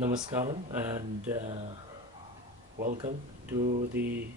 Namaskaram and welcome to the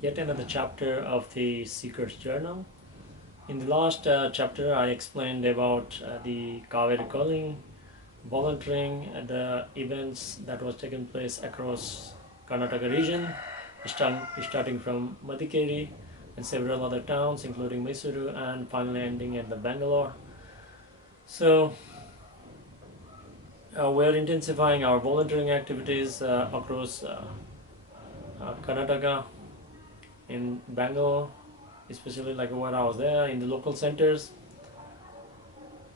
yet another chapter of the Seeker's Journal. In the last chapter, I explained about the Kaveri calling, volunteering, and the events that was taking place across Karnataka region, starting from Madikeri and several other towns, including Mysuru, and finally ending at the Bangalore. So we're intensifying our volunteering activities across Karnataka, in Bangalore, especially like when I was there in the local centers.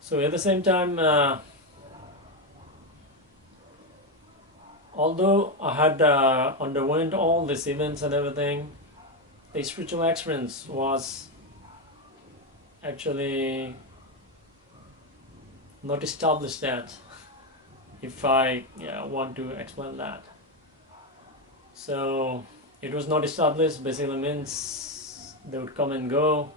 So at the same time, although I had underwent all these events and everything, the spiritual experience was actually not established yet, if I want to explain that. So it was not established, basically means they would come and go.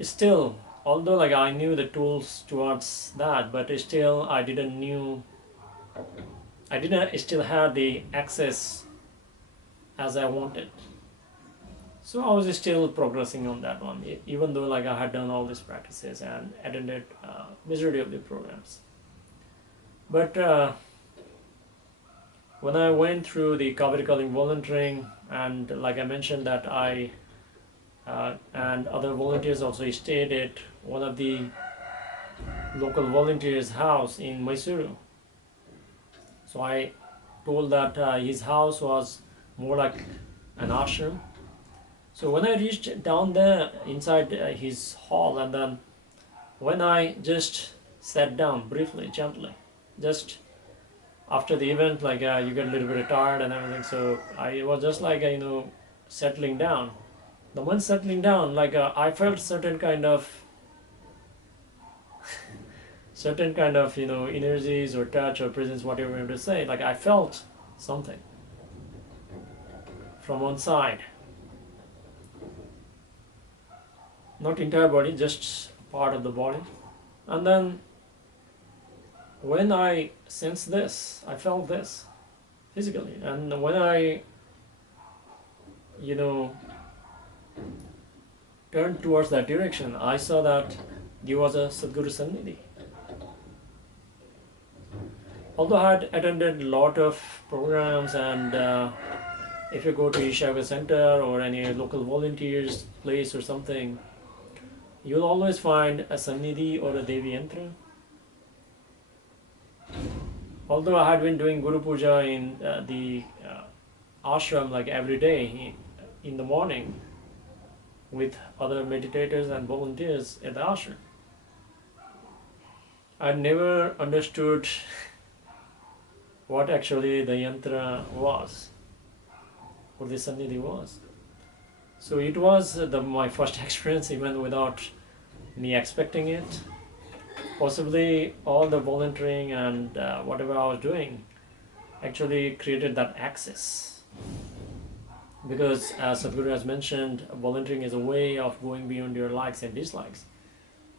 Still, although like I knew the tools towards that, but still I didn't still have the access as I wanted. So I was still progressing on that one, even though like I had done all these practices and attended majority of the programs. But when I went through the Kaveri calling volunteering, and like I mentioned that I and other volunteers also stayed at one of the local volunteers' house in Mysuru. So I told that his house was more like an ashram. So when I reached down there inside his hall, and then when I just sat down briefly, gently, just after the event, like you get a little bit tired and everything, so I was just like settling down. The one settling down, like I felt certain kind of energies or touch or presence, whatever you want to say. Like I felt something from one side, not entire body, just part of the body. And then when I sensed this, I felt this physically, and when I turned towards that direction, I saw that there was a Sadhguru Sannidhi. Although I had attended a lot of programs, and if you go to Ishaga Center or any local volunteers place or something, you'll always find a Sannidhi or a Devi Yantra. Although I had been doing Guru Puja in the ashram like every day in the morning with other meditators and volunteers at the ashram, I never understood what actually the yantra was, or the Sannidhi was. So it was my first experience, even without me expecting it. Possibly all the volunteering and whatever I was doing actually created that access. Because as Sadhguru has mentioned, volunteering is a way of going beyond your likes and dislikes.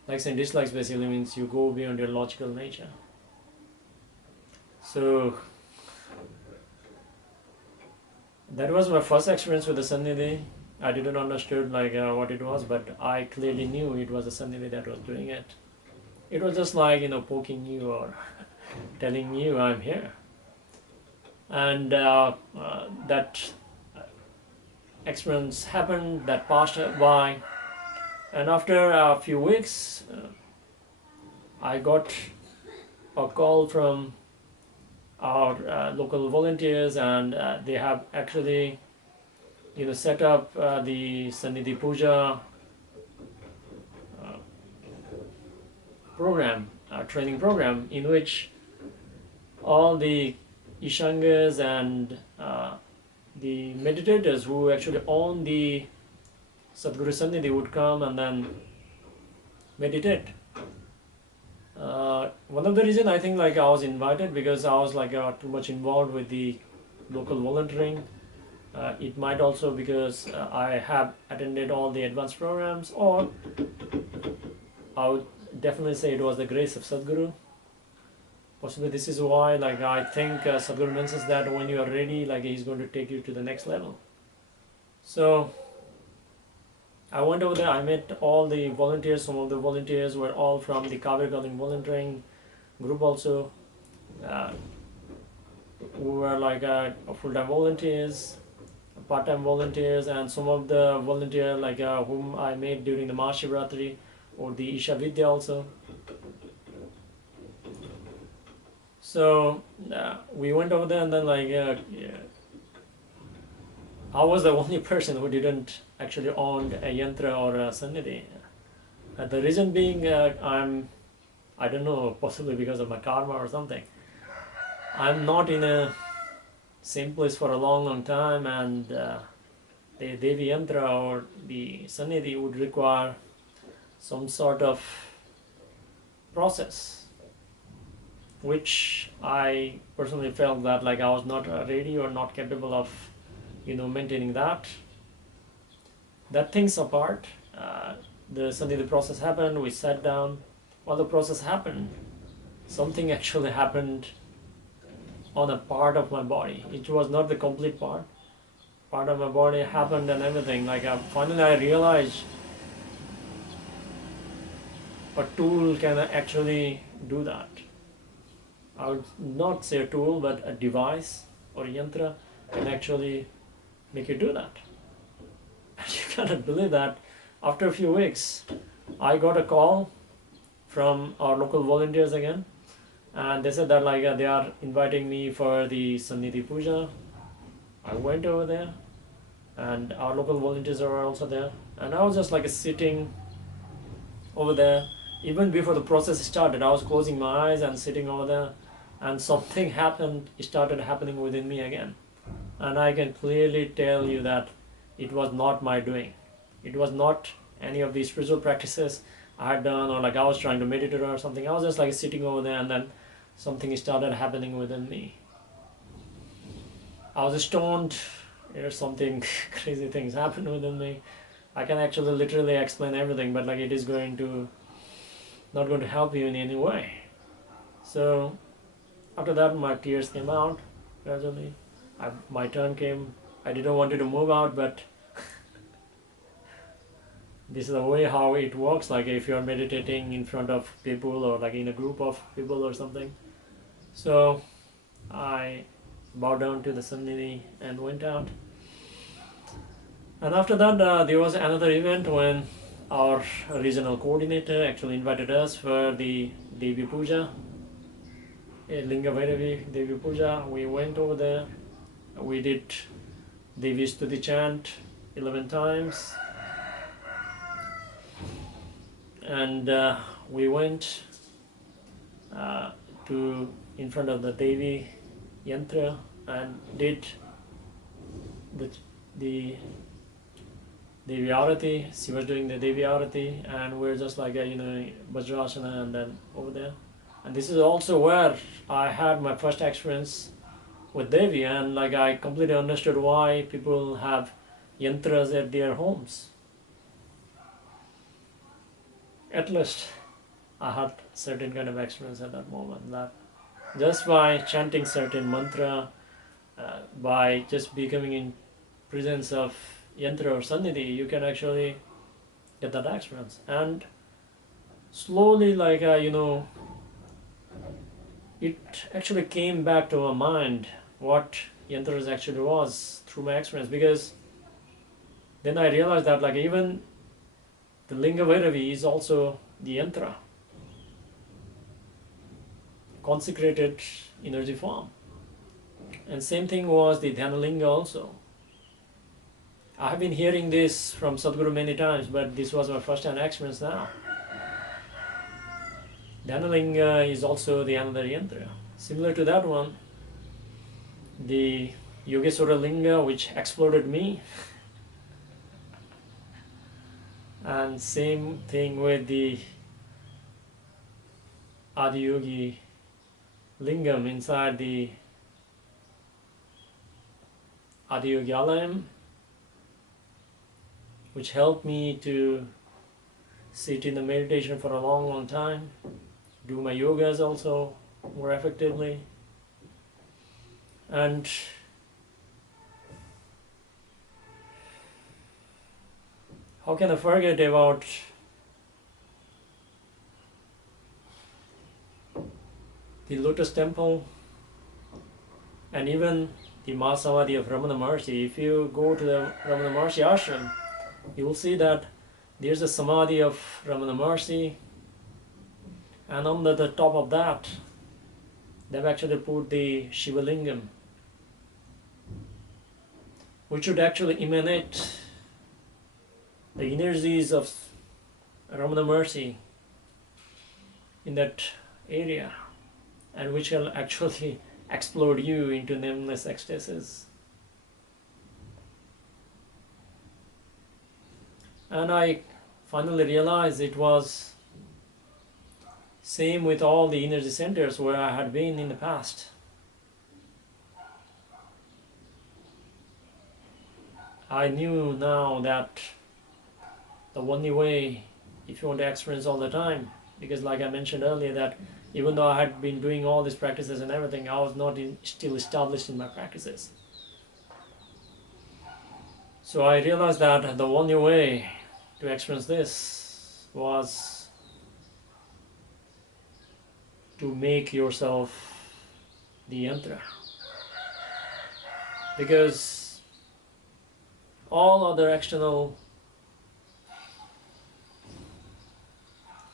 Likes and dislikes basically means you go beyond your logical nature. So that was my first experience with the Sannidhi. I didn't understood what it was, but I clearly knew it was the Sannidhi that was doing it. It was just like poking you or telling you I'm here. And that experience happened, that passed by, and after a few weeks I got a call from our local volunteers, and they have actually set up the Sannidhi Puja program, training program, in which all the Ishangas and the meditators who actually own the Sadhguru Sannidhi would come and then meditate. One of the reasons I think I was invited, because I was too much involved with the local volunteering. It might also because I have attended all the advanced programs, or I would definitely say it was the grace of Sadhguru. Possibly this is why, like, I think Sadhguru mentions that when you are ready, like, he's going to take you to the next level. So I went over there, I met all the volunteers. Some of the volunteers were all from the Kaveri Calling volunteering group also. We were like full-time volunteers, part-time volunteers, and some of the volunteers like whom I met during the Mahashivratri or the Isha Vidya also. So we went over there, and then like yeah, I was the only person who didn't actually own a Yantra or a Sannidhi. The reason being I don't know, possibly because of my karma or something. I'm not in a same place for a long time, and the Devi Yantra or the Sannidhi would require some sort of process, which I personally felt that like I was not ready or not capable of, maintaining that. That things apart, the Sannidhi process happened. We sat down. While the process happened, something actually happened on a part of my body. It was not the complete part. Part of my body happened and everything. Like finally I realized a tool can actually do that. I would not say a tool, but a device or a yantra can actually make you do that. And you cannot believe that after a few weeks, I got a call from our local volunteers again, and they said that like they are inviting me for the Sannidhi Puja. I went over there, and our local volunteers are also there, and I was just like sitting over there. Even before the process started, I was closing my eyes and sitting over there, and something started happening within me again. And I can clearly tell you that it was not my doing. It was not any of these spiritual practices I had done, or like I was trying to meditate or something. I was just like sitting over there, and then something started happening within me. I was stoned. There's something crazy things happened within me. I can actually literally explain everything, but like it is not going to help you in any way. So after that, my tears came out gradually. My turn came. I didn't want to move out, but this is the way how it works. Like if you're meditating in front of people or like in a group of people or something. So I bowed down to the Sannidhi and went out. And after that, there was another event when our regional coordinator actually invited us for the Devi Puja, Linga Bhairavi Devi Puja. We went over there. We did Devi Stuti chant 11 times. And we went to in front of the Devi Yantra and did the Devi Arati. She was doing the Devi Arati, and we're just like Vajrasana and then over there. And this is also where I had my first experience with Devi, and like I completely understood why people have yantras at their homes. At least I had certain kind of experience at that moment, that just by chanting certain mantra, by just becoming in presence of yantra or sannidhi, you can actually get that experience. And slowly, like it actually came back to my mind what yantras actually was through my experience, because then I realized that like even the Linga Bhairavi is also the yantra, consecrated energy form. And same thing was the Dhanalinga also. I have been hearing this from Sadhguru many times, but this was my first hand experience now. Dhanalinga is also the another yantra. Similar to that one, the Yogeswara Linga, which exploded me. And same thing with the Adiyogi Lingam inside the Adiyogi Alayam, which helped me to sit in the meditation for a long time, do my yogas also, more effectively. And how can I forget about the Lotus Temple and even the Mahasamadhi of Ramana Maharshi? If you go to the Ramana Maharshi ashram, you will see that there's a Samadhi of Ramana Maharshi, and on the top of that, they've actually put the Shiva Lingam, which should actually emanate the energies of Ramana Maharshi in that area, and which will actually explode you into nameless ecstasies. And I finally realized it was same with all the energy centers where I had been in the past. I knew now that the only way, if you want to experience all the time, because like I mentioned earlier, that even though I had been doing all these practices and everything, I was not still established in my practices. So I realized that the only way to experience this was to make yourself the Yantra. Because all other external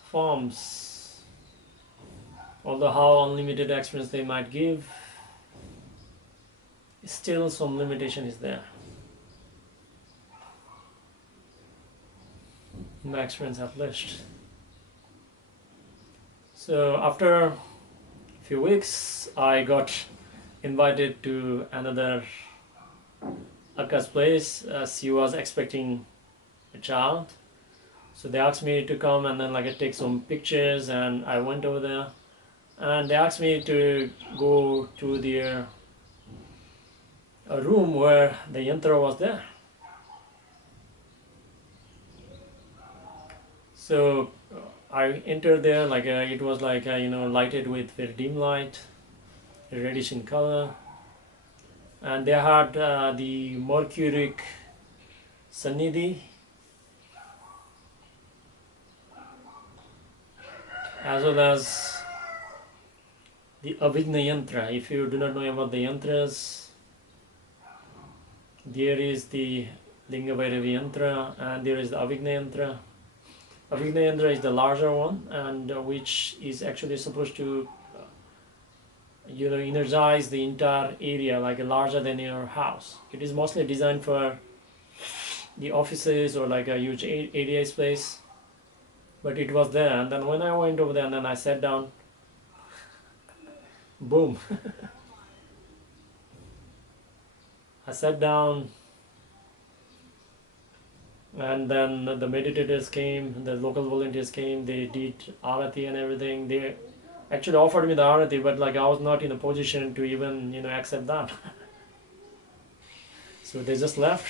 forms, although how unlimited experience they might give, still some limitation is there. In my experience at least. So after a few weeks, I got invited to another Akka's place. She was expecting a child. So they asked me to come and then I take some pictures, and I went over there. And they asked me to go to their a room where the yantra was there. So I entered there, it was lighted with very dim light, reddish in color, and they had the mercuric Sannidhi, as well as the Avigna Yantra. If you do not know about the Yantras, there is the Linga Bhairavi Yantra and there is the Avigna Yantra. Avigna Yantra is the larger one, and which is actually supposed to energize the entire area, larger than your house. It is mostly designed for the offices or a huge area space, but it was there. And then when I went over there and then I sat down, boom. I sat down, and then the meditators came, the local volunteers came, they did arati and everything. They actually offered me the arati, but I was not in a position to even accept that. So they just left,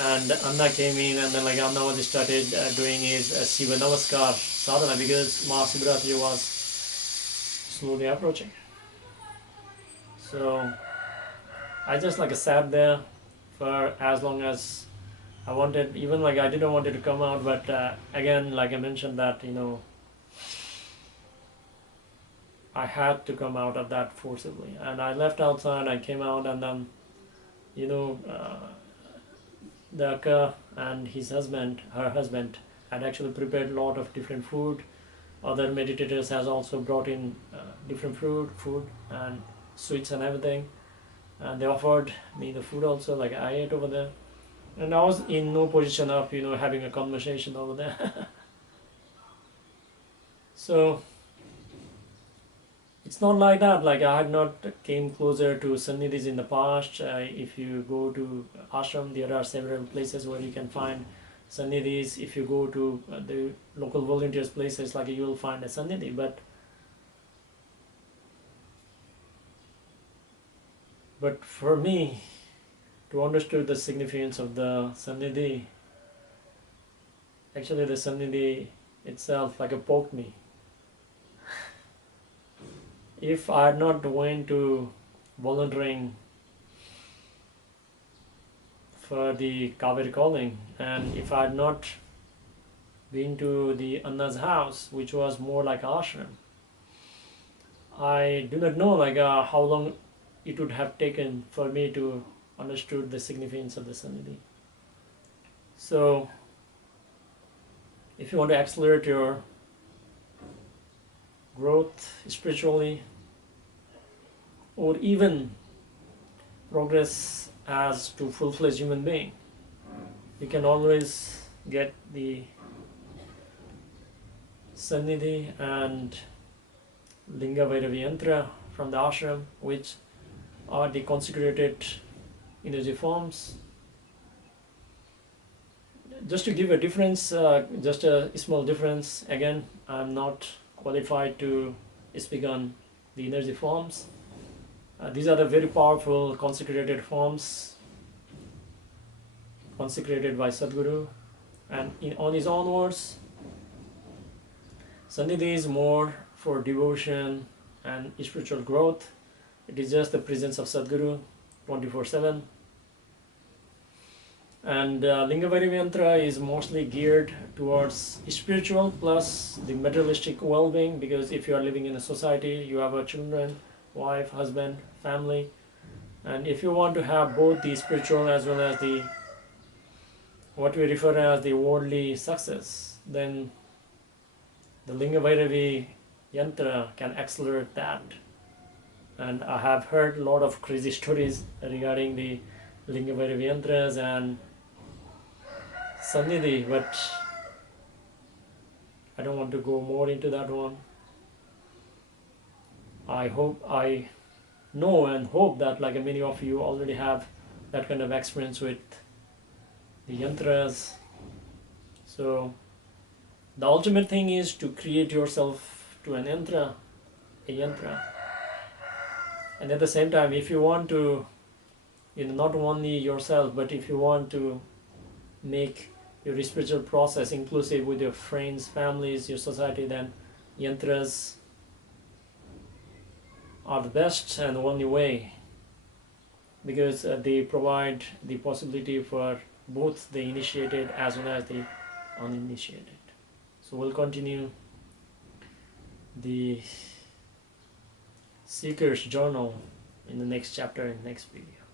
and Anna came in, and then Anna was started doing his Shiva Namaskar sadhana, because Mahashivratri was slowly approaching. So I just sat there for as long as I wanted. Even I didn't want it to come out, but again, I mentioned that I had to come out of that forcibly, and I left outside. I came out, and then the Akka and her husband, had actually prepared a lot of different food. Other meditators has also brought in different food and sweets and everything, and they offered me the food also. I ate over there, and I was in no position of having a conversation over there. So it's not like that. I had not came closer to Sannidhis in the past. If you go to ashram, there are several places where you can find Sannidhis. If you go to the local volunteers places, you will find a Sannidhi. But for me, to understand the significance of the Sannidhi, actually the Sannidhi itself poked me. If I had not went to volunteering for the Kaveri calling, and if I had not been to the Anna's house, which was more like ashram, I do not know how long it would have taken for me to understood the significance of the Sannidhi. So if you want to accelerate your growth spiritually, or even progress as to full-fledged human being, you can always get the Sannidhi and Linga Bhairavi Yantra from the ashram, which are the consecrated energy forms. Just to give a difference, just a small difference, again, I'm not qualified to speak on the energy forms. These are the very powerful consecrated forms consecrated by Sadhguru, and on his own words, Sannidhi is more for devotion and spiritual growth. It is just the presence of Sadhguru 24/7. And Linga Bhairavi Yantra is mostly geared towards spiritual plus the materialistic well-being, because if you are living in a society, you have a children, wife, husband, family, and if you want to have both the spiritual as well as the what we refer as the worldly success, then the Linga Bhairavi Yantra can accelerate that. And I have heard a lot of crazy stories regarding the Linga Bhairavi Yantras and Sannidhi, but I don't want to go more into that one. I know and hope that many of you already have that kind of experience with the yantras. So the ultimate thing is to create yourself to an yantra, a yantra. And at the same time, if you want to, not only yourself, but if you want to make your spiritual process inclusive with your friends, families, your society, then yantras are the best and the only way, because they provide the possibility for both the initiated as well as the uninitiated. So we'll continue the Seeker's Journal in the next chapter, in the next video.